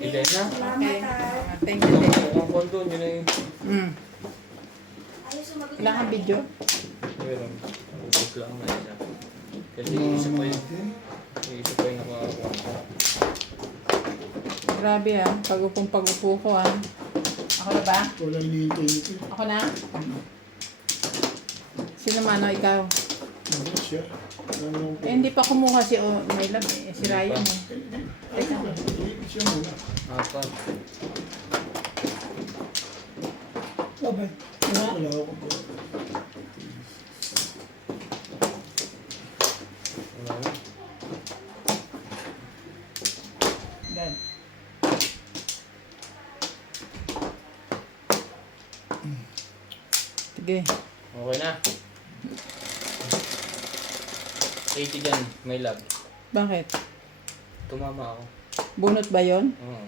Elena? Okay. Salamat, Thank you, thank you. Ang kondo, yun na yung... Ayos sumagot Wala kang video? Meron. Ubus lang na isa. Kasi isa pa yung nakakuha ko. Grabe ah. Pag-upo ko ah. Ako na ba? Wala hinihintay nito. Ako na? Sino mano? Ikaw? Hindi siya. Ano Eh, hindi pa kumuha si My Love eh. Si Ryan eh. Teka. siya muna. Apat. Abay. Wala ako. Wala na. Dad. Sige. Okay na. 80 dyan, may love. Bakit? Tumama ako. Bunot ba yon? Oo.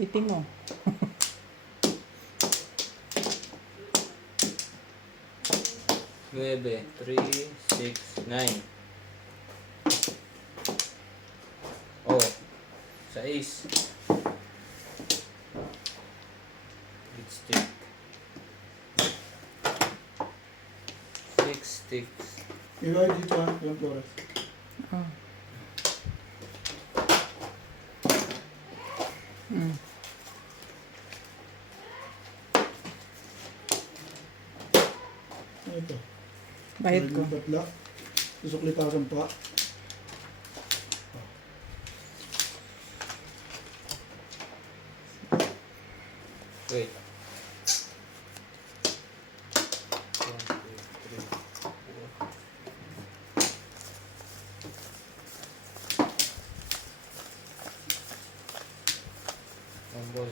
80 mo. Nuebe, 3, 6, 9. Oh, 6. Stick. 6 sticks. Iba dito ha. Yung flores. Oh. Hmm. Ano ito? Bahid ko. Tatla. Susuklitasan pa. Wait. 1, 2, 3, 4. Ang ball.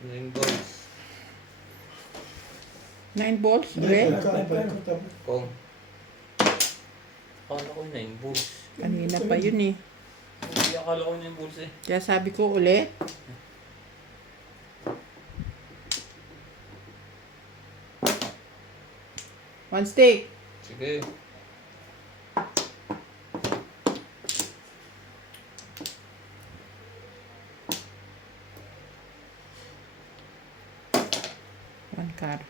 Nine balls. 9 balls? Hindi, Ulit? ito. Kong. Akala ko yun 9 balls. Kanina pa yun eh. Hindi, akala ko 9 balls eh. Kaya sabi ko ulit. One stick. Sige. One card.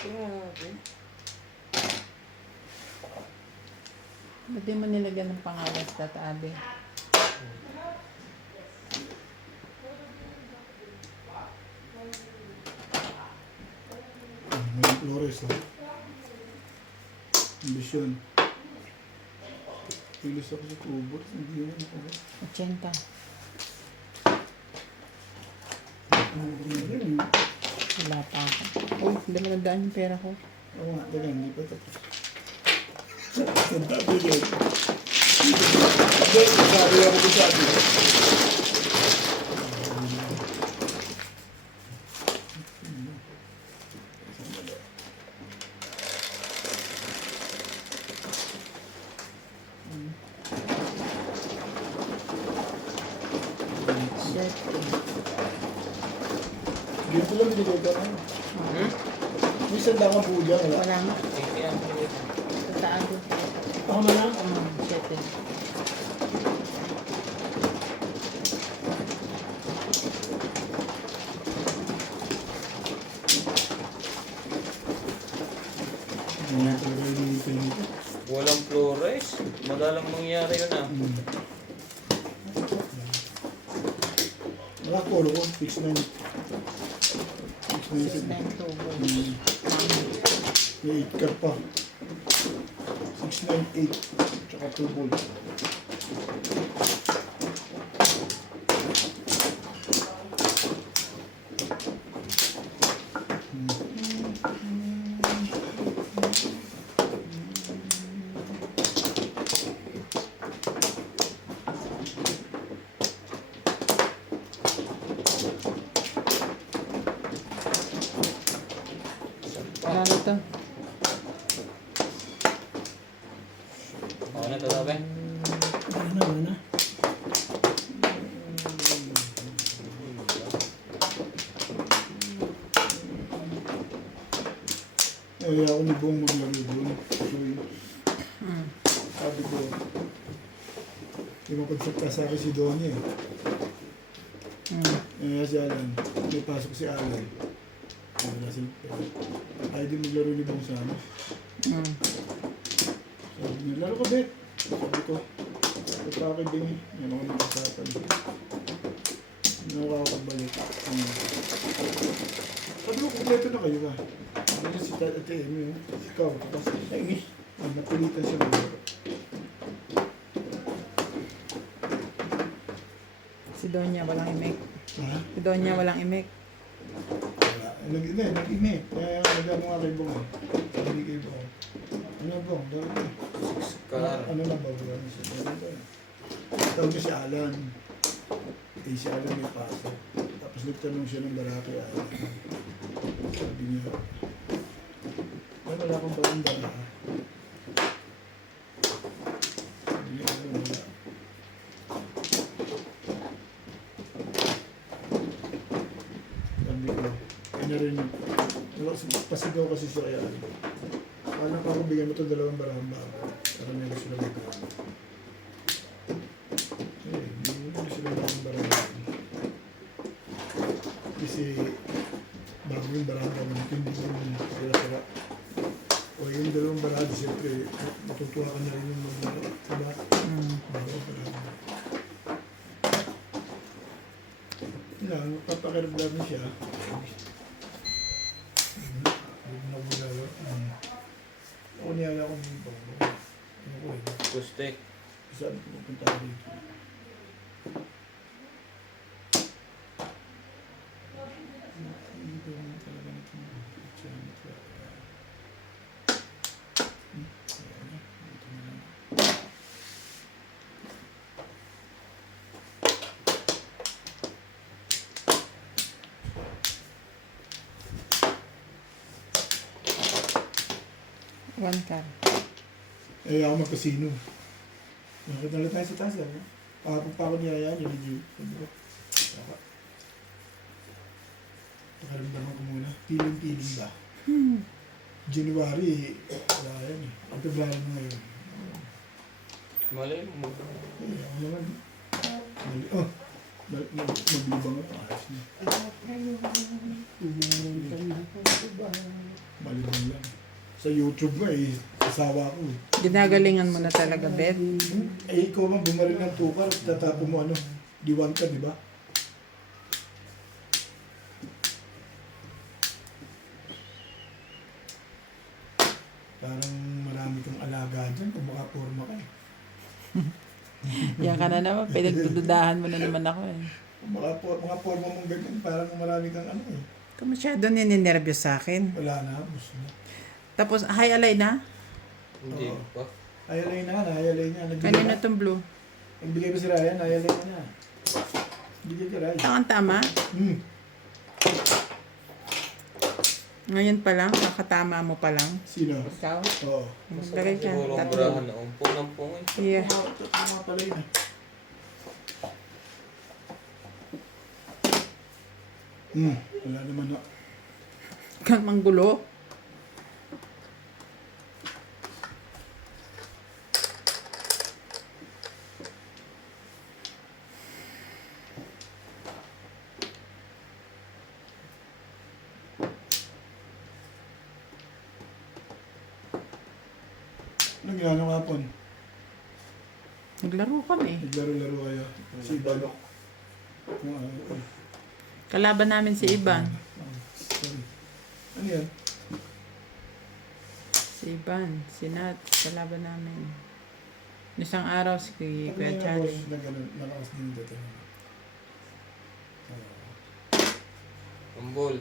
Grabe. Ba't di mo nilagyan ng pangalan sa tatabi? May flores ha. Ambisyon. Pilis ako sa kubot. Hindi mo ako. 80. Wala pa ako. Uy, hindi mo nandaan yung pera ko. Oo nga, teka, hindi pa tapos. Sabi din. Hindi, sabi ako kung sabi. Shit. Dito lang binigay ka na. May sanda ka po dyan, wala. Wala nga. Thank you. Tatago. Ako na lang. Shit eh. Hindi na talaga hinihintay nito. Walang flores. Madalang mangyari yun ah. Wala ko, ko. Fix na yun. Fix na yun. 6-9 tubo. May 8 card pa. 6, 9, 8. Tsaka 2 balls. Ano to? Okay na to, Tabe? Ano na? Ay, ako ni Bong maglaro doon. So, sabi ko, yung mapagsalita sa akin si Donnie eh. Kaya si Alan, may pasok si Alan. Ayaw din maglaro ni Bong sa amin. Sabi niya, laro ka, Bet. Sabi ko, ito ako kay Bing. Yan ako nag-usapan. Hindi ako kakabalik. Sabi ko, kompleto na kayo ba? Sabi niya si Ate Amy, ikaw, tapos nainis. Napilitan siya maglaro. Si Donya walang imek. Ha? Si Donya walang imek. Wala. Nag-ime. Kaya nag-ano nga kay Bong. Sabi kay Bong. Ano Bong? Dami. Kalar. Ano lang ba? Wala siya. Tawag niya si Alan. Eh, si Alan may pasok. Tapos nagtanong siya ng baraki Alan. Sabi niya, ay wala akong bagong dala. Sabi niya, wala. Sabi ko, ay narinig. Pasigaw kasi siya kaya. Paano pa ako bigyan mo ito 2 baramba? Para meron sila magkano. Eh, hindi sila ng baramba. Kasi bago yung baramba mo, hindi sila sila. O yung 2 baramba, siyempre, matutuwa ka na rin yung maglaro. Diba? Bago baramba. Yan, papakiramdaman siya. Ako niyala ko ng ibang. Ano ko eh. Kustek. Sabi ko pupunta ako dito. One car. Eh, ako mag-casino. Nakita na tayo sa taas, ano? Pakapag pa ako niyaya niya, medyo. Sabi ko, baka. Nakaramdaman ko muna. Piling-piling ba? January, wala yan eh. Ang February na ngayon. Malay mo. Eh, ako naman. Oh, maglibang ako. Ayos na. Malibang lang. Sa YouTube nga eh, asawa ko eh. Ginagalingan mo na talaga, Bet. Eh, ikaw man bumaril ng tukar, tatapon mo ano, diwan ka, di ba? Parang marami kang alaga dyan, kung makaporma ka eh. Yan ka na naman. Pinagdududahan mo na naman ako eh. Kung mga porma mong ganyan, parang marami kang ano eh. Ikaw masyado ninenervyos sa akin. Wala na, gusto na. Tapos, hi alay na? Hindi Oo. pa. Ayalay na, ayalay niya. Kanina tong blue. Nagbigay ko si Ryan, ayalay na niya. Bigay ka Ryan. Tama. Hmm. Ngayon pa lang, nakatama mo pa lang. Sino? Ikaw? Oo. Lagay ka. Siguro ang Tatlo. barahan na umpong ng pungay. Yeah. Mga pala yun eh. Wala naman na. Kang manggulo. Anong ginano kapon? Naglaro kami. Naglaro-laro kayo. Si Balok. Kalaban namin si Iban. Sorry. Ano yan? Si Iban, si Nat, kalaban namin. Isang araw si Ano Kuya yung Charlie. boss na gano'n? Malakas din dito. Ambol.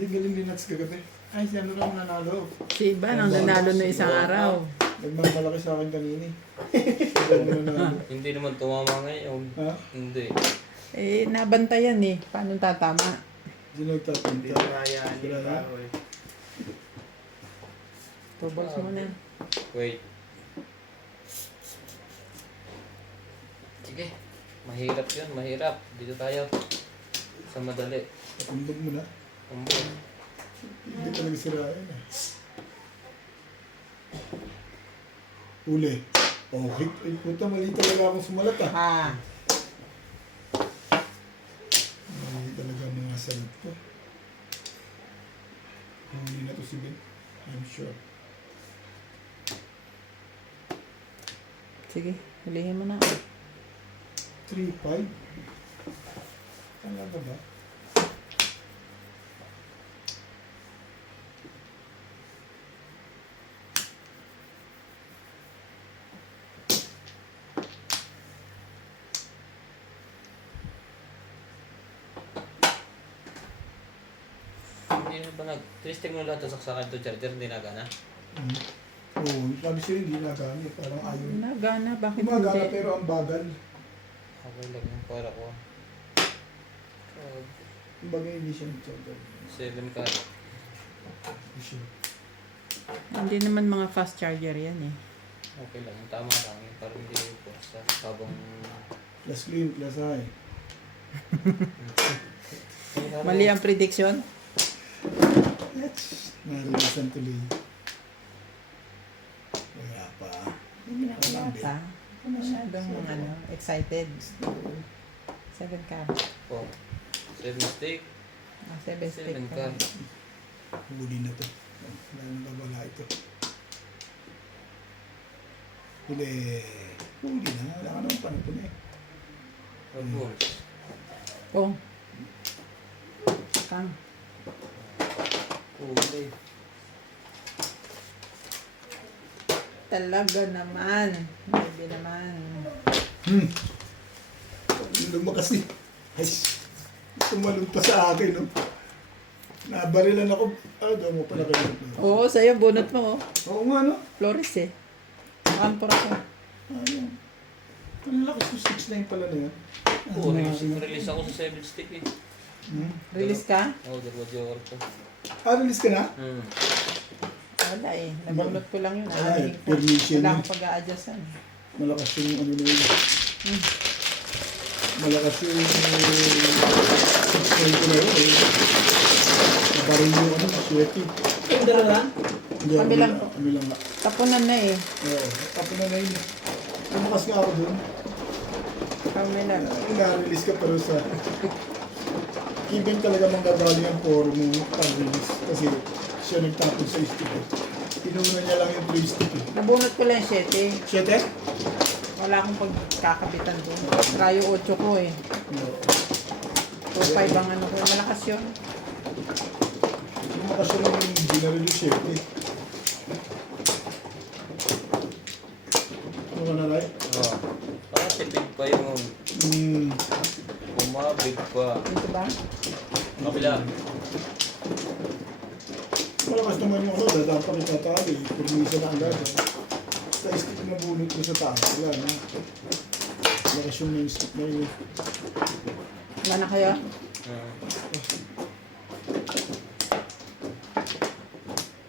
Di galing din Nats kagabi. Ay, si ano lang nanalo. Si Iban ang nanalo no isang araw. Nagmamalaki sa akin kanini. Sabi mo nanalo. Hindi naman tumama ngayon. Ha? Hindi. Eh, nabantayan eh. Paano tatama? Hindi nagtapunta. Hindi kaya, hindi Sila na? kaya. Two balls muna. Wait. Sige. Mahirap yun, mahirap. Dito tayo. Sa madali. Patundog mo na. Umbong. Hindi talaga sirain eh. Uli. Oh, ay puta, mali talaga akong sumalat ah. Ah. Mali talaga ang mga salat ko. Hindi na to si Ben. I'm sure. Sige, hulihin mo na. 3-5. Talaga ba? Hindi na ba nag-twisting mo lahat sa saksakan to charger, hindi na gana? Oo, sabi siya hindi nagamit. Parang ayaw. Nagana, bakit Gumagana hindi? pero ang bagal. Okay lang yung para ko. Kumbaga hindi siya nagsagal. 7 card. Hindi siya. Hindi naman mga fast charger yan eh. Okay lang, tama lang yun. Para hindi force habang... Plus clean, plus high. Mali ang prediction. Narilisan tuloy. Wala pa. Hindi na yata. Masyadong excited. 7 card. Oh, 7 stick, 7 stick. 7 card. Huli na to. Wala nang babala ito. Huli. Huli na. Wala ka naman panapun eh. Balls. Oh. Kang. Huli. Talaga naman. Maybe naman. Lumakas eh. Ay, tumalon pa sa akin, no? Nabarilan ako. Ah, daw mo pala kayo. Oo, sa'yo, bunot mo. Oh. Oo nga, no? Flores eh. Ampor ako. Ayun. Ang lakas yung 6'9 pala na yan. Oh, release ako sa 7 stick eh. Release ka? Oh, dalawa joker ko. Ah, release ka na? Wala eh. Nabunot ko lang yun. Ay, Aaming ko. permission Wala yun. akong pag-a-adjustan. Malakas yung ano na yun. Malakas yung 6'9 ko na yun. Eh. Nabaril yung ano, sweaty. Yung dalawa? Hindi, Kami lang. Kami lang nga. Tapunan na eh. Oo, tapos na yun. Lumakas nga ako dun. Kami lang. Na-release ka pero sa... Even talaga manggagaling ang core mo pag-release. Kasi siya nagtapon sa stick eh. Pinuna niya lang yung 3 stick eh. Nabunot ko lang 7. 7? Wala akong pagkakabitan doon. Rayo 8 ko eh. Oo. 2-5 ang ano ko. Malakas yun. Lumakas siya lang yung ginarelease 7 eh. Ano ka na, Ray? Oh. Ah, tipid pa yung bumabig pa. Dito ba? Kabila. Malakas naman yung ano, dadaan pa kita tali. Purmisa na agad. Sa stick na bunot ko sa taas. Wala na. Malakas yung main stick na yun. Wala na kayo?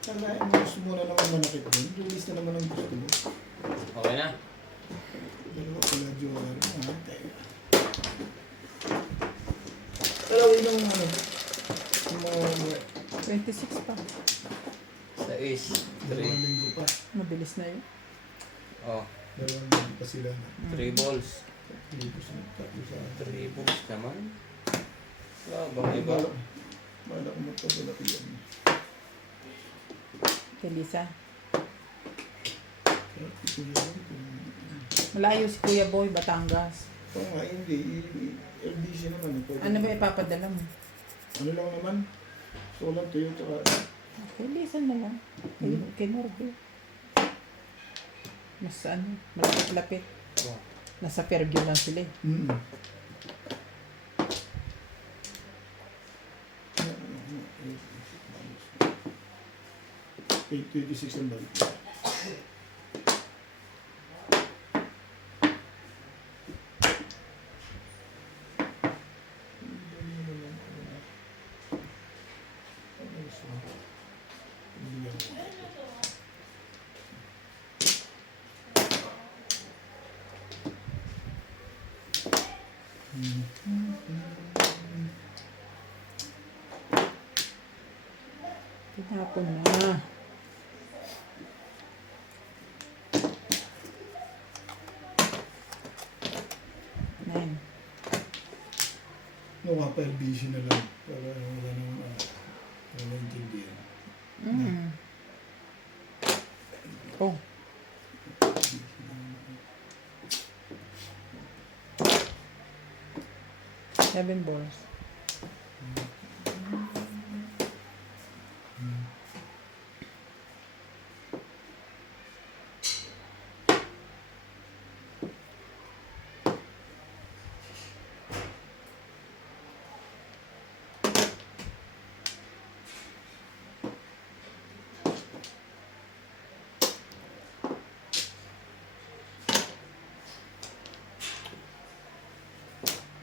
Sana gusto mo na naman manakit doon. Release na naman ang gusto mo. Okay na? Dalawa pala Joker. Ah, teka. Talawin ng ano. Yung mga 26 pa. Sa ace. 3. dalawang linggo pa. Mabilis na yun. Oh, Dalawang linggo pa sila. 3 balls. Hindi ko sa tatlo sa akin. 3 balls naman. Wala bang iba? Bala ko magpapalaki yan. Kay Lisa. Ito yun. Malayo si Kuya Boy, Batangas. Oo nga, hindi. LBC naman. Pwede. Ano ba ipapadala mo? Ano lang naman? Solar tuyo tsaka... Kay Lisa na lang. Kay Norbe. Mas ano, malapit-lapit. Oh. Nasa Fairview lang sila eh. 826 ang balik. Tinapon mo na. Nine. Mukha pa LBC na lang. Para wala nang wala intindihan. Oh. Seven balls.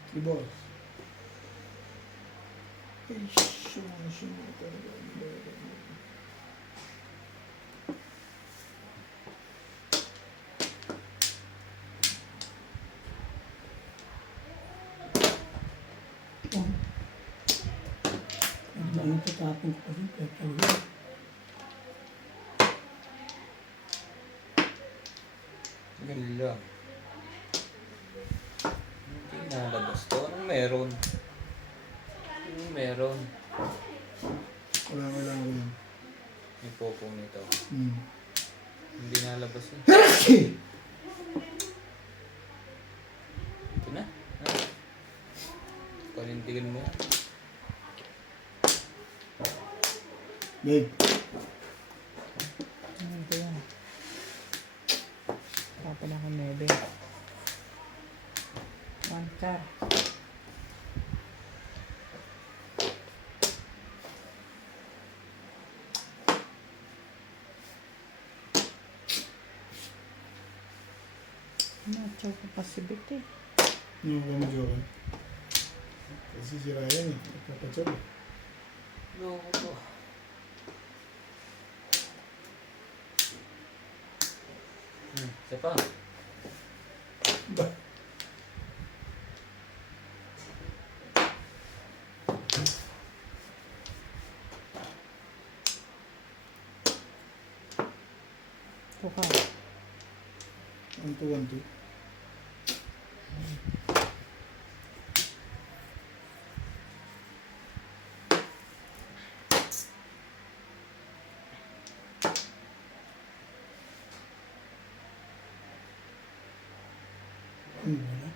Si boss. Ay, suma talaga. Ang dami tatapon ko rin, kaya talaga. Ganun lang. Hindi nalabas to. Anong meron? Anong meron? Wala. May popong nito. Hmm. Hindi nalabas eh. Ito na. Panindigan mo. Babe, Ano ba yan? Tapon ako 9. One car. Nacho ko pasibit eh. no, kami joke. Kasi si Ryan eh, nagpapatsog. Loko to. Isa pa. Ba? Ito ka. 1-2-1-2. Wala.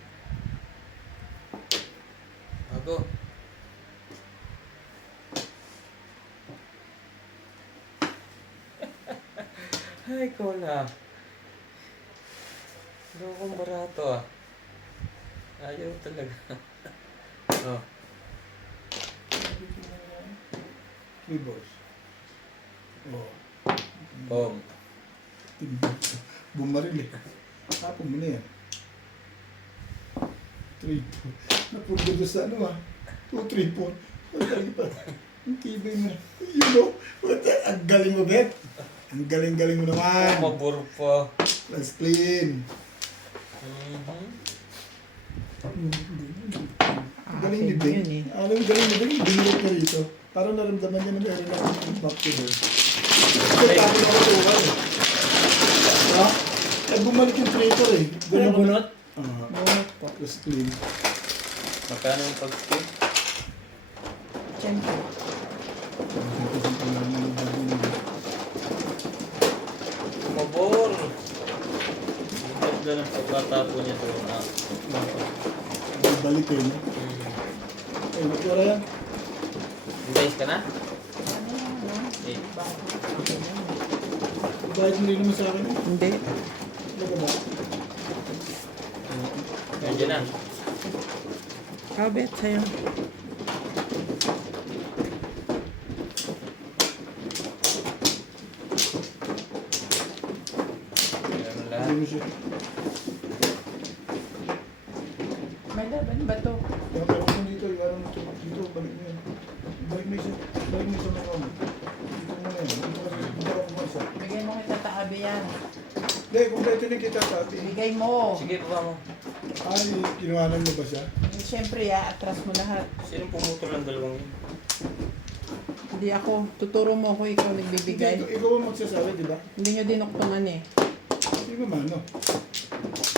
Bago. Ay, kola. Lokong barato ah. Ayaw talaga. Oh. Three balls. Oh. Pom. Bumaril eh. Tapon mo na yan. 3-4. Napunta doon sa ano ah. 2-3-4. Ang pa. Ang tibay mo. You know, ang galing mo, Bet. Ang galing-galing mo naman. Mabur pa. Let's clean. Ang galing ni Akin Ben. yun eh. Alam mo, galing ni Ben. Binilot ka rito. Parang naramdaman niya na meron akong back to doon. Kasi tapos ako tuwa eh. Ha? Eh, bumalik yung traitor eh. Ano, bunot? Bunot po. Let's clean. Magkano yung pag-skip? Siyempre. Mabor. Ang ganda ng pagkatapo niya doon ah. Balik eh, no? Eh, magkura yan. Guys ka na? Ano yan, no? Eh. Bahit hindi naman sa akin eh. Hindi. Baga ba? Medyo na. Kabit sa'yo. Meron lahat. Hindi mo siya. May laban ba to? Kaya pero kung dito, yung ano nito, dito, balik mo yan. Balik mo isa mga mo. Dito mo na yan. Dito ka pumasa. Bigay mo kita taabi yan. Hindi, kung dito na kita sa atin. Bigay mo. Sige, baba mo. Ay, kinuhanan mo ba siya? Yes Siyempre, atras mo lahat. Sino pumutol ng dalawang yun? Hindi ako. Tuturo mo ako, ikaw nagbibigay. Hindi, ikaw ang magsasabi, di ba? Hindi nyo dinuktungan eh. Hindi ko mano.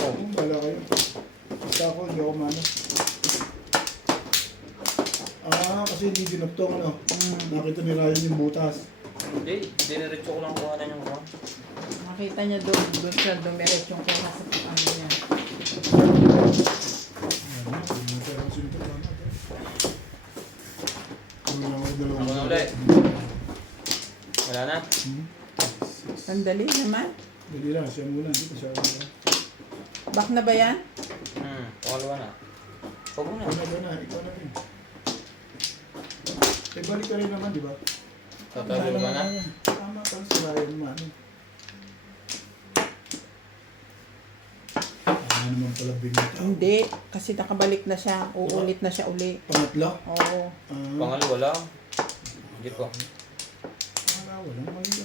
Oo, wala kayo. Basta ako, hindi ako mano. Kasi hindi dinuktong, ano? Nakita ni Ryan yung butas. Hindi, diniretso ko lang kuhanan yung kuha. Makita niya doon siya dumiretso yung kuha sa ano niya. Ako na ulit. Wala na? Sandali naman. Dali lang, siya muna. Hindi ko siya muna. Back na ba yan? Pangalawa na. Huwag mo na. Ikaw na, ikaw na rin. Eh, balik ka rin naman, di ba? Tatabi ba na? Tama ka si Ryan man. Ano naman pala bigla tao? Hindi. Kasi nakabalik na siya. Uulit na siya uli. Pangatlo? Oo. Pangalawa lang. Hindi pa. Pangalawa lang, mali lang.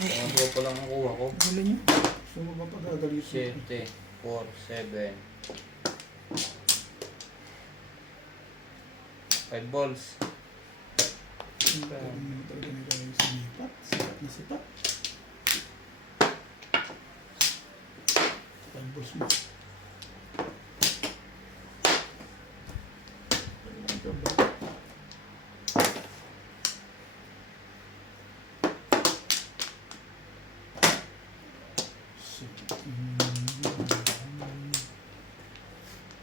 Pangalawa pa lang ang kuha ko. Gulo niyo. Gusto mo ba pagkagalit siya? 7, 4, 7. 5 balls. Talaga nila yung sinipat. Sipat na sipat. Palbos mo. Ano ka ba?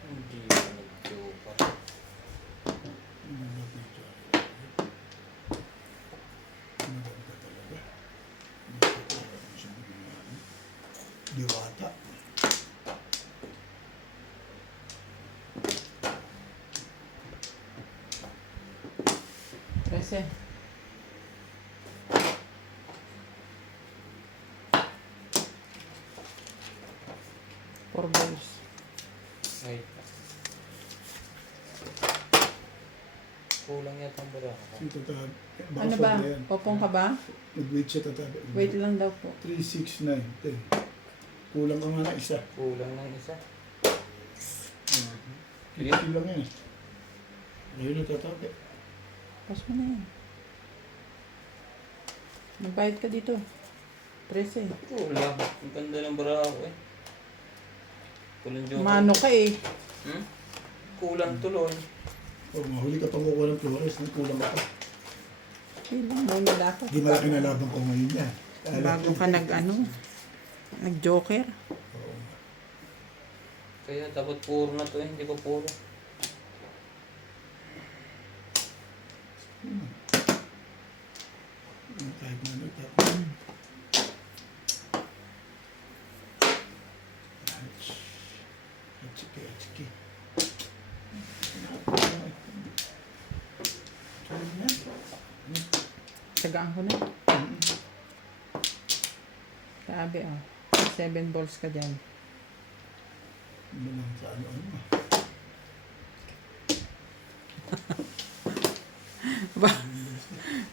Hindi medyo pa. Maganda talaga. Diwata. Kasi. Four balls. Ay. Kulang yata ang bara ko. Yung tatag. Ano ba? Popong ka ba? Nag-wait siya tatag. Wait lang daw po. 3, 6, 9, 10. Kulang ka nga na isa. Kulang ng isa. Sige. Sige lang yan. Ayun yung tatag. Pas mo na yan. Magbayad ka dito. 13. Kulang. Ang ganda ng bara ko eh. Kulang joke. Mano ka eh. Kulang tuloy. Oh, mahuli ka pang kukuha ng Flores. Kulang ka pa. Ilang muna dapat. Di malaki na laban ko ngayon yan. Bago ka nag-joker. Oo. Kaya dapat puro na to eh. Hindi pa puro. Kahit na nagtapos. Achiki, achiki. Tagaan ko na. Sabi oh. 7 balls ka dyan. Ano lang sa ano-ano. Ba?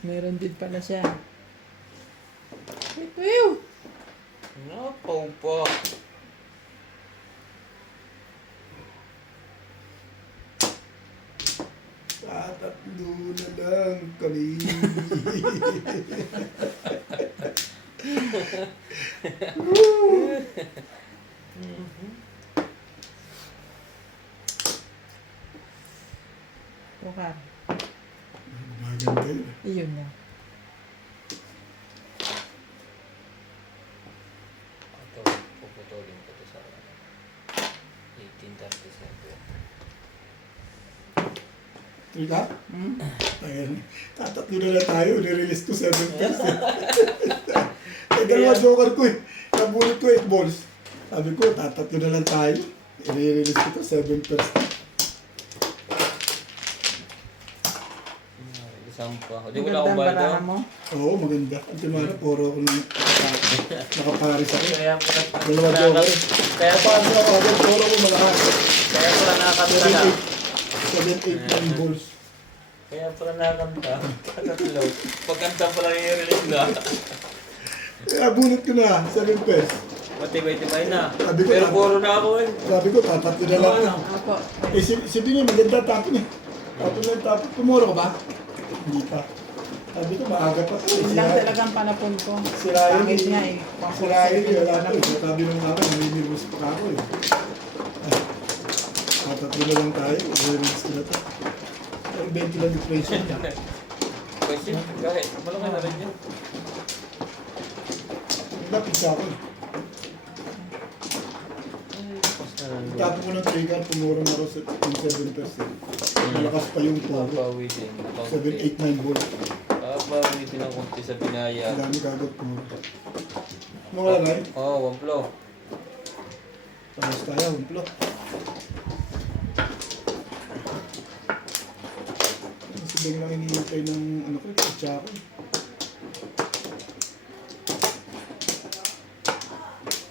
Meron din pala siya. Wait. Napaw pa. Tatatlo na lang kami. Pokar. Maganda yun. Iyon na. Ito, puputulin ko ito sa 1837. Tita? Ayan. Tatatlo na lang tayo. Nirelease ko 7 pills. Dalawa joker ko eh. Nabunot ko 8 balls. Sabi ko, tatatlo na lang tayo. I-release ko to 7 pills. Isang pa. Hindi ko lang Maganda ang ubaldo. baraha mo. Oo, maganda. Ang timara, puro ako nakaparis ako. Kaya pala. Dalawa joker. Kaya pala. Puro ko malakas. Kaya pala nakakanta na. 7, 8, 9 balls. Kaya pala nakakanta. Tatlo. Pagkanta pala yung release na. Kaya bunot ko na, 7 pills. Matibay-tibay na. Sabi ko, Pero puro na ako eh. Sabi ko, tatapo na lang ako. Apo. Eh, si Bini, maganda tapon eh. Tapon na tapon. Tomorrow ka ba? Hindi pa. Sabi ko, maaga pa to. Yun lang talagang panapon ko. Si Ryan Pangit eh. nga eh. Si Ryan eh, wala pa eh. Sabi nung ako, naninirwas pa ako eh. Tatatlo na lang tayo. Release ko na to. Ang 20 lang difference niya. Kasi kahit malaki na rin yun. Dapat sa ako eh. Tapos ko ng trigger, tumurong ako sa 7%. Malakas pa yung poro. Papawitin. 7, 8, 9 volt. Papawitin ng konti sa binaya. Ang dami kagad puro. Ano ka lang? Oo, 1 flow. Tapos tayo, umplo. Kasi biglang hinihintay ng ano ko, kutsa ko.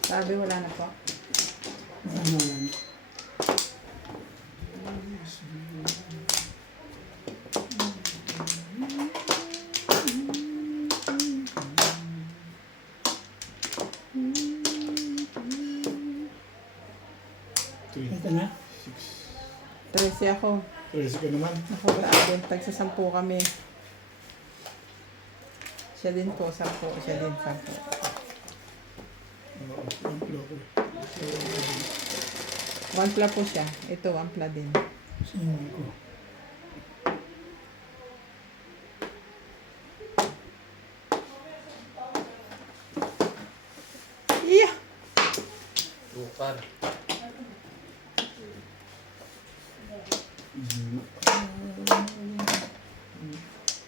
Sabi wala na po. Ano yan? Ito na. 13 ako. 13 ka naman. Ako din. Tagsa 10 kami. Siya din po, 10. Siya din 10. Oo, umplo ko. 1 pla po siya. Ito, 1 pla din. Sino ko? Iya! Sukar.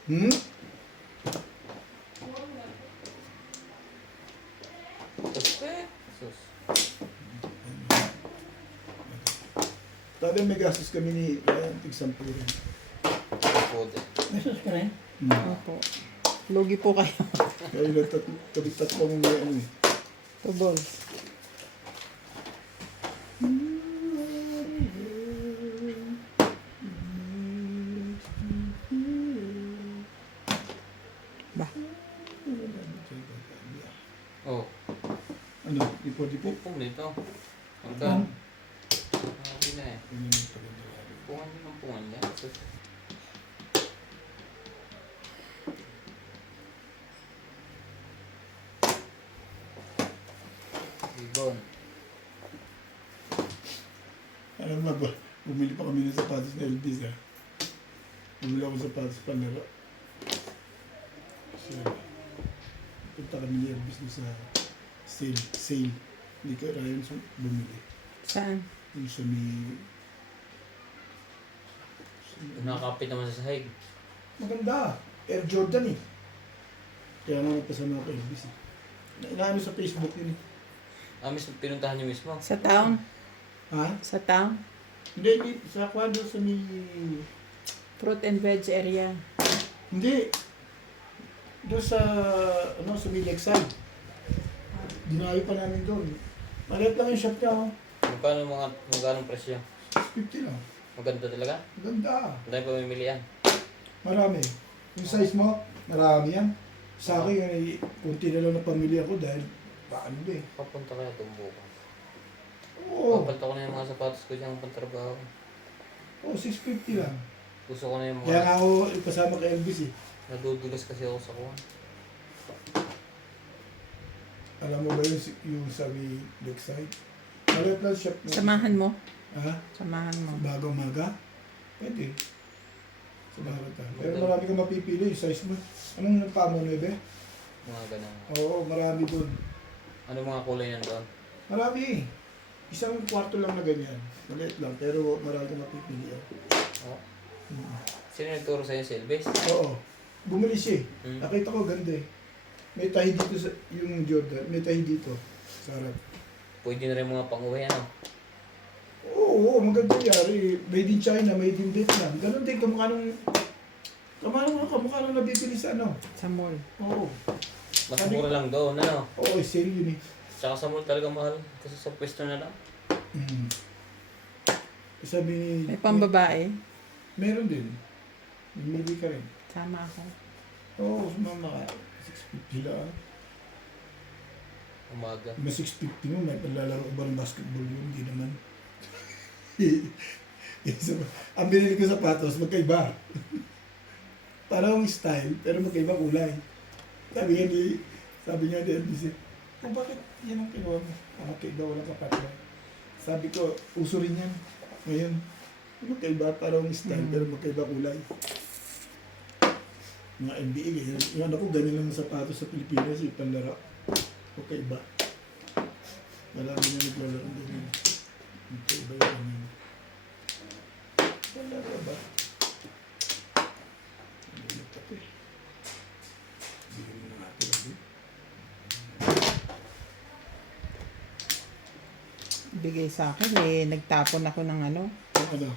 Hmm? Sus. Sabi may gastos kami ni Ryan, tig-10 rin. Puti. May sus ka rin? Opo. Lugi po kayo. Kaya ilang tatlo mong may ano eh. 2 balls. Ba? Oh, Ano? Ipo-dipo? pupong dito. Hanggang. Hindi na eh. Ano yung paganda? Pungan niyo ng pungan niya. Sus. Ibon. Alam mo ba, bumili pa kami ng sapatos na Elvis ha. Bumili ako ng sapatos panlaro. So, punta kami ni Elvis doon sa sale. Hindi ka Ryan bumili. Saan? Yung sa may... Nakakapit naman sa sahig. Maganda. Air Jordan eh. Kaya nga nagpasama ako Elvis eh. Inaano sa Facebook yun eh. Mismo pinuntahan niyo mismo. Sa town? Ha? Sa town? Hindi, sa kwado sa may... Fruit and veg area. Hindi. Doon sa, ano, sa may Lakeside. Dinayo pa namin doon. Maliit lang yung shop niya, oh. Magkano presyo? 50 lang. Maganda talaga? Ganda. Ang dami pamimilian. Marami. Yung size mo, marami yan. Sa akin, ay, kunti na lang na pamilya ko dahil paano ba eh. Papunta kaya itong bukas. Oo. Papalta ko na yung mga sapatos ko dyan pantrabaho. Oo, 650 lang. Gusto ko na yung Kaya mga... nga ako ipasama kay Elvis eh. Nadudulas kasi ako sa kuwan. Alam mo ba yung sa may Lakeside? Maliit lang shop mo. Samahan mo? Ha? Samahan mo. Bago umaga? Pwede. Samahan ka. Pero marami kang mapipili yung size mo. Anong pa mo, Nebe? Mga ganun. Oo, marami doon. Ano mga kulay nandoon? Marami. Isang kwarto lang na ganyan. Maliit lang, pero marami kang mapipili. Oo. Sino nagturo sa'yo si Elvis? Oo. Bumili siya eh. Hmm. Nakita ko ganda eh. May tahi dito sa yung Jordan. May tahi dito. Sa harap. Pwede na rin mga pang-uwi ano? Oo, maganda yari. Made in China, made in Vietnam. Ganon din, kamukha nung nabibili sa ano. Sa mall. Oo. Mas mura lang doon, ano? Oo, sale yun eh. Tsaka sa mall talaga mahal. Kasi sa pwesto na lang. Mm. Sabi ni... May pambabae. Meron din. Mamili ka rin. Sama ako. Oo, sumama ka. 650 lang. Umaga. May 6:50 mo, may panlalaro ko ba ng basketball yun? Hindi naman. Ang binili ko sapatos, magkaiba. Parang style, pero magkaiba kulay. Sabi niya di NBC, oh, bakit yan ang kinuha mo? Magkaiba, walang kapatid. Sabi ko, uso rin yan. Ngayon, magkaiba, parang style, pero magkaiba kulay. Mga NBA, ganyan. Yung anak ko, ganyan lang ang sapatos sa Pilipinas, yung panlaro. Magkaiba. Marami na naglalaro ganyan. Magkaiba yung ganyan. Panlaro ba? Hindi na kape. Bigyan mo na natin lagi. Bigay sa akin eh, nagtapon ako ng ano, Ano?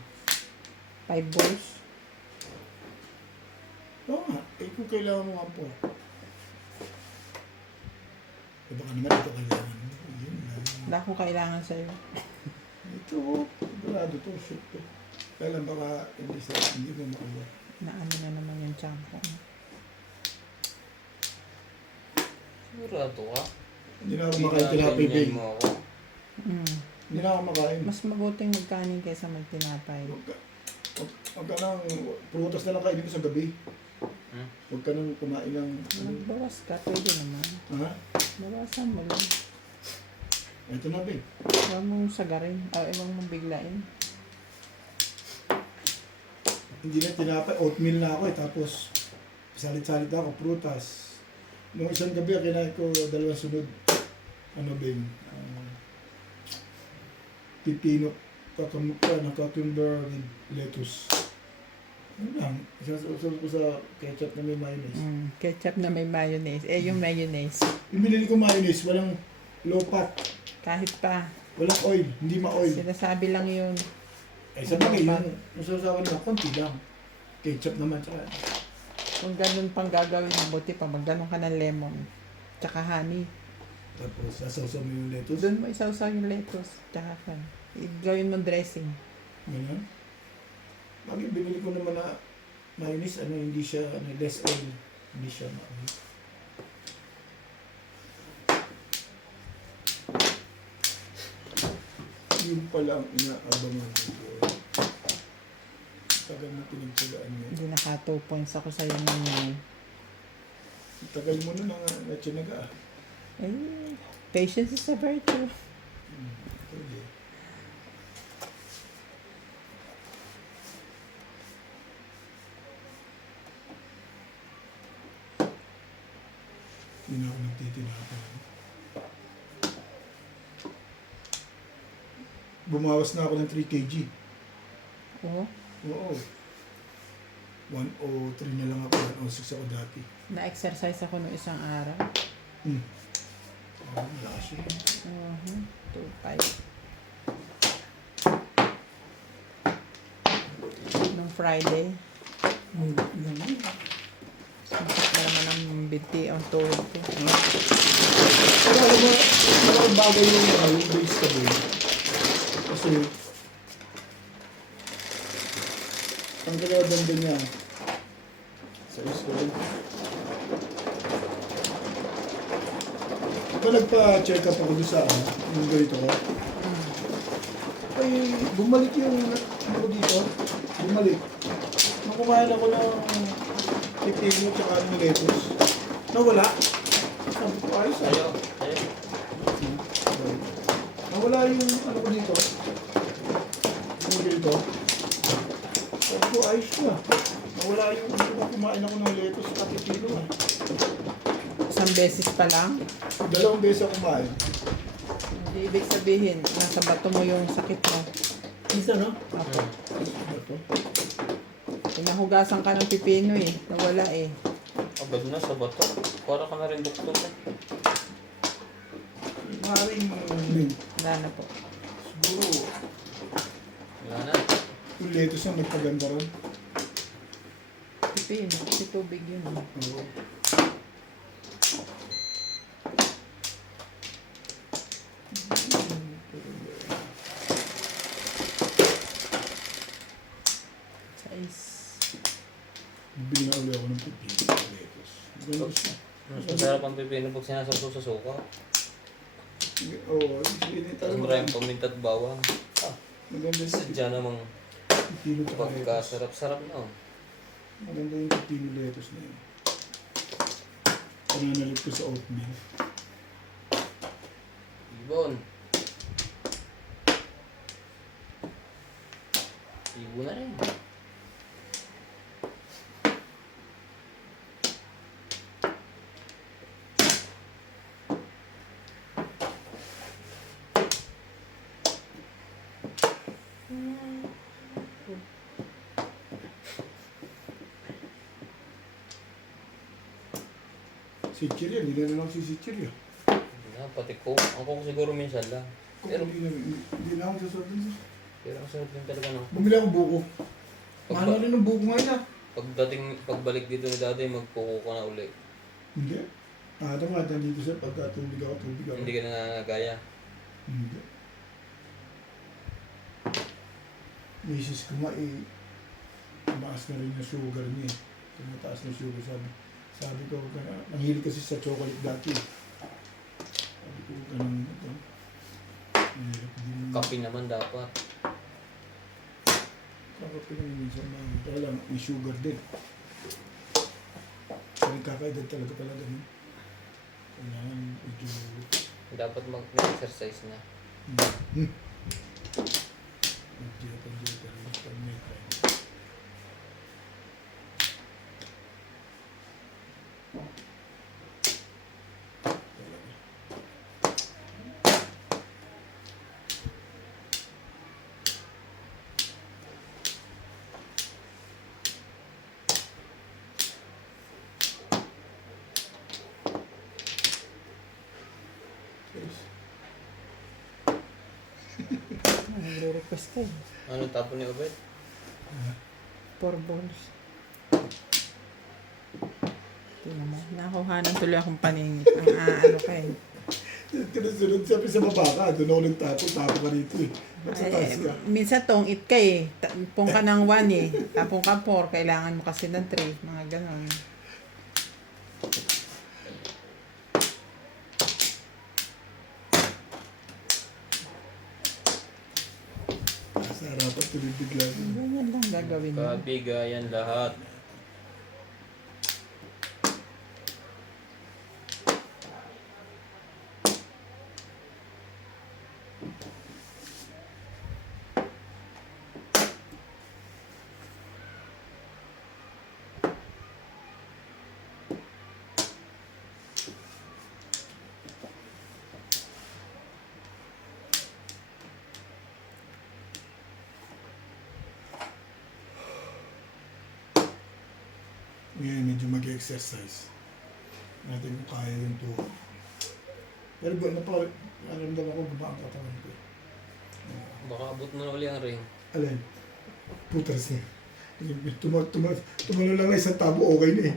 5 balls. Oo nga, kung kailangan mo nga po. Baka naman ito kailangan mo. Yun lang. Wala akong kailangan sa'yo. Ito, sigurado to, shoot to. Kaya lang baka hindi mo makuha. Naano na naman yung tiyan ko. Sigurado ka. Hindi na ako makain tinapay, babe. Ganyan mo ako. Hindi na ako makain. Mas mabuting magkanin kaysa magtinapay. Huwag ka nang, prutas na lang kainin ko sa gabi. Huwag ka nang kumain ng, Magbawas ka, pwede naman. ha? Bawasan mo lang. Ito na, babe. Huwag mong sagarin. Ewan mong biglain. Hindi na tinapay, oatmeal na ako eh. Tapos, salit-salit na ako, prutas. Nung isang gabi, kinain ko 2 sunod. Ano, babe? Pipino, cucumber with lettuce. Ano lang, isasausap ko sa ketchup na may mayonnaise. Ketchup na may mayonnaise. Yung mayonnaise. Yung binili ko mayonnaise, walang low fat, Kahit pa. walang oil, hindi ma-oil. Sinasabi lang yun. Eh, sa bagay yun, nasasawa nila, konti lang. Ketchup naman, tsaka. Kung ganun pang gagawin, mabuti pa. Magganon ka ng lemon. Tsaka honey. Tapos, sasausap mo yung lettuce. Doon mo isawsaw yung lettuce. Tsaka ka. Gawin mo dressing. Ganyan. Bagay, binili ko naman na mayonnaise, hindi siya, less oil. Hindi siya ma-oil. Yun pala ang inaabangan ko. Tagal na pinagtsagaan mo. Hindi naka 2 points ako sa'yo ngayon. Tagal mo na nga natsinaga. Patience is a virtue. Pwede. Hindi na ako nagtitinapay. Bumawas na ako ng 3 kg. Oo. Oo. 103 na lang ako, 106 ako dati. Na-exercise ako noong isang araw. Malakas yun. 2-5. Nung Friday, Ganun. masakit na naman ang binti ang tuhod ko. Pero alam mo, malaking bagay yung base ka doon. Kasi, ang ganda niya sa school. Diba nagpa-check up ako doon sa yung ganito ko? Ay, bumalik yung ako dito. Bumalik. Nakumain ako ng pipino tsaka ng lettuce. Nawala. Sabi ko, ayos ah. Tayo. Nawala yung ano ko dito. Yung dito. Sabi ko, ayos ko ah. Nawala yung kumain ako ng lettuce at pipino ah. Isang beses pa lang. 2 beses ako kumain. Hindi ibig sabihin, nasa bato mo yung sakit mo. Isa, no? Ako. Ito. Pinahugasan ka ng pipino eh. Nawala eh. Agad na sa bato. Para ka na rin doktor eh. Maaaring Wala na po. siguro Wala na. yung lettuce ang nagpaganda ron. Pipino. Kasi tubig yun. Oo. Size. Bibili na ulit ako ng pipino sa lettuce. Ganun siya. Mas masarap ang pipino pag sinasawsaw sa suka. Oo, hindi Tapos tayo. maraming paminta at bawang. Ah, Maganda yung sadya namang pipino tsaka lettuce. pagkasarap-sarap na. Maganda yung pipino lettuce na yun. Pananalit ko sa oatmeal. Ibon. Ibon na rin. Si Chir yan, hindi na lang si Chir yan. Hindi na, pati ko. Ako siguro minsan lang. Kung Pero- hindi na ako sasabihin siya. Pero ang sarap din talaga no. Bumili ako buko. Pag- Mahal na rin ng buko ngayon ah. Pagbalik dito ni daddy, magpuko ka na uli. Hindi. Ito nga, nandito siya pagka tubig ako. Hindi ka na nangagaya. Hindi. Misis ko nga tumaas na rin yung sugar niya eh. Tumataas na sugar sabi ko, nanghilig kasi sa chocolate dati. Sabi ko, ganun ito. Mahirap din. Kape naman dapat. Kakape naman minsan na. Kaya lang, may sugar din. Kaya kakaedad talaga nun. Kailangan medyo... Dapat mag-exercise na. Medyo pero basta may time. Nagre-request ka eh. Ano tapo ni Obet? 4 balls. Tingnan mo. Nakuhanan tuloy akong paningit. Ang ano ka eh. Sunod sabi sa baba ka, doon ako nagtapo ka rito eh. Nasa taas ka. Minsan tong-it ka eh. Tapong ka ng 1 eh. Tapong ka 4. Kailangan mo kasi ng 3. Mga ganon. Nasa harapan tuloy bigla. Ganyan lang gagawin mo. Kabigayan lahat. Ngayon, medyo mag-exercise. Natin kung kaya yung tuwa. Pero ba, naramdaman ko gumaan ang katawan ko. Baka abot mo na uli ang ring. Alin? Putas na. Tumalo lang na isang tabo, okay na eh.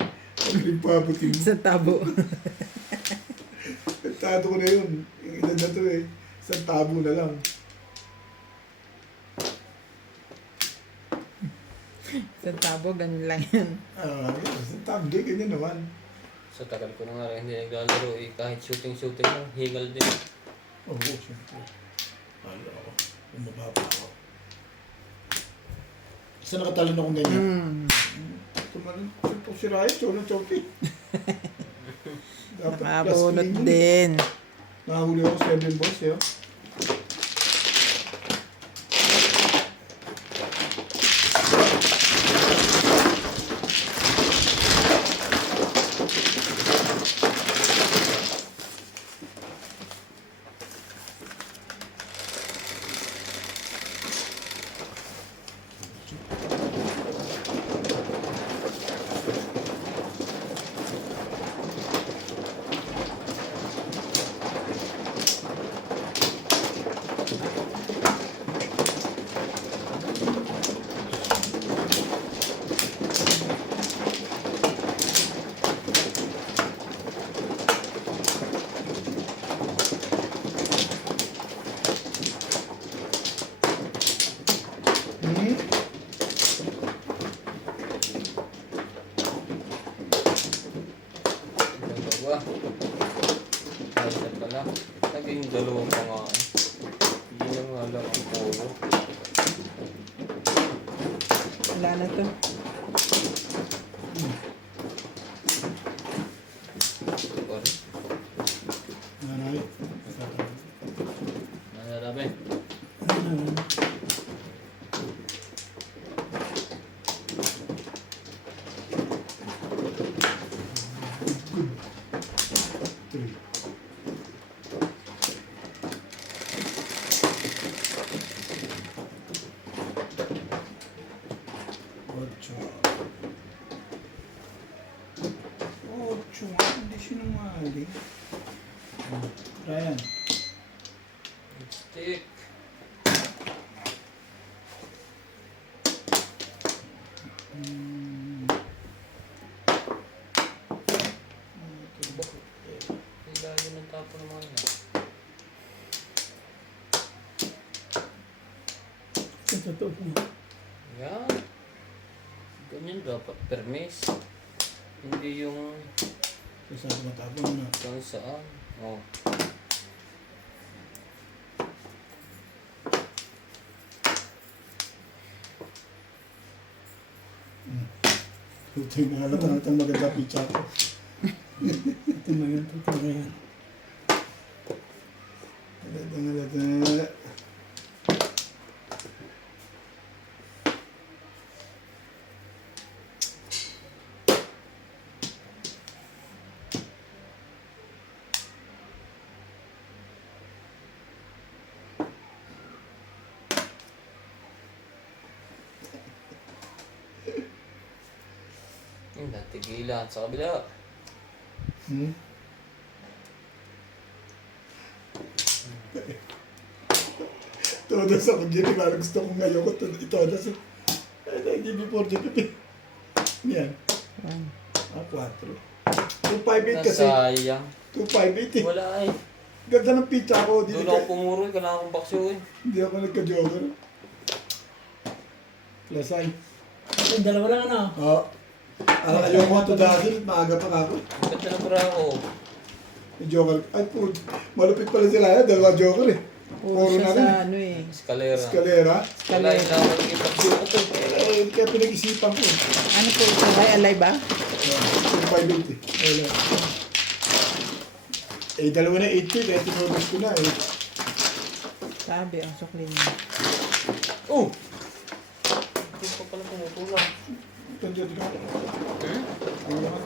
Ano rin paabutin mo? Sa tabo. Tado ko na yun. Yung edad na to eh. Isang tabo na lang. Sa tabo, ganun lang yan. Isang tabo, di, ganyan naman. Sa tagal ko na nga rin hindi naglalaro eh. Kahit shooting lang, hingal din. Oo, siyempre. Ano ako, umaba pa ako. Isa nakatalon akong ganyan. Tumalon, ito si Ryan, chono-choki. Nakabunot din. Nahuli ako 7 balls eh. Oh. dalawa pa nga. Hindi na nga lang ang puro. Wala na to. Sorry. Nanay. Nasarabi. Three. Ocho. Ocho. Hindi sinungaling. Ryan. Stick. Bakit? Ang layo ng tapo ng mga yan. Ito totoo po. Yan. Ganyan dapat permis. Hindi yung Kasi matapon na. kung saan. Oh. Ito yung nahalatang maganda pizza ko. Ito mga totoo na yan. Halata. Yung natigilan sa kabila. Todas ako dyan, parang gusto ko ngayon ko itodas. Ay, hindi before dyan. Yan. One. 4. 258 kasi. Nasayang. 258 eh. Wala ay. Ganda ng pizza ko. Doon ako pumuro. Kailangan akong baksyuin. Hindi ako nagka-joker. Lasay. Ito, dalawa lang ano. Oo. Ayaw ko ito dahil maaga pa ako. Ganda na para ako. May joker. Ay po, malupit pala sila. Dalawa joker eh. Puro Puro siya na sa rin. ano eh. Eskalera. Escalera. Wala yung na ako naging baksyuin ko. Kaya pinag-isipan ko. Ano po ito? Ay, alay ba? 258 eh. Ayun lang. Eh, dalawa na 80. Kaya tinulog ko na eh. Sabi, ang sukli niya. Oh! Hindi pa pala pumutulang. Ito dyan ka. Hmm? Ayun lang.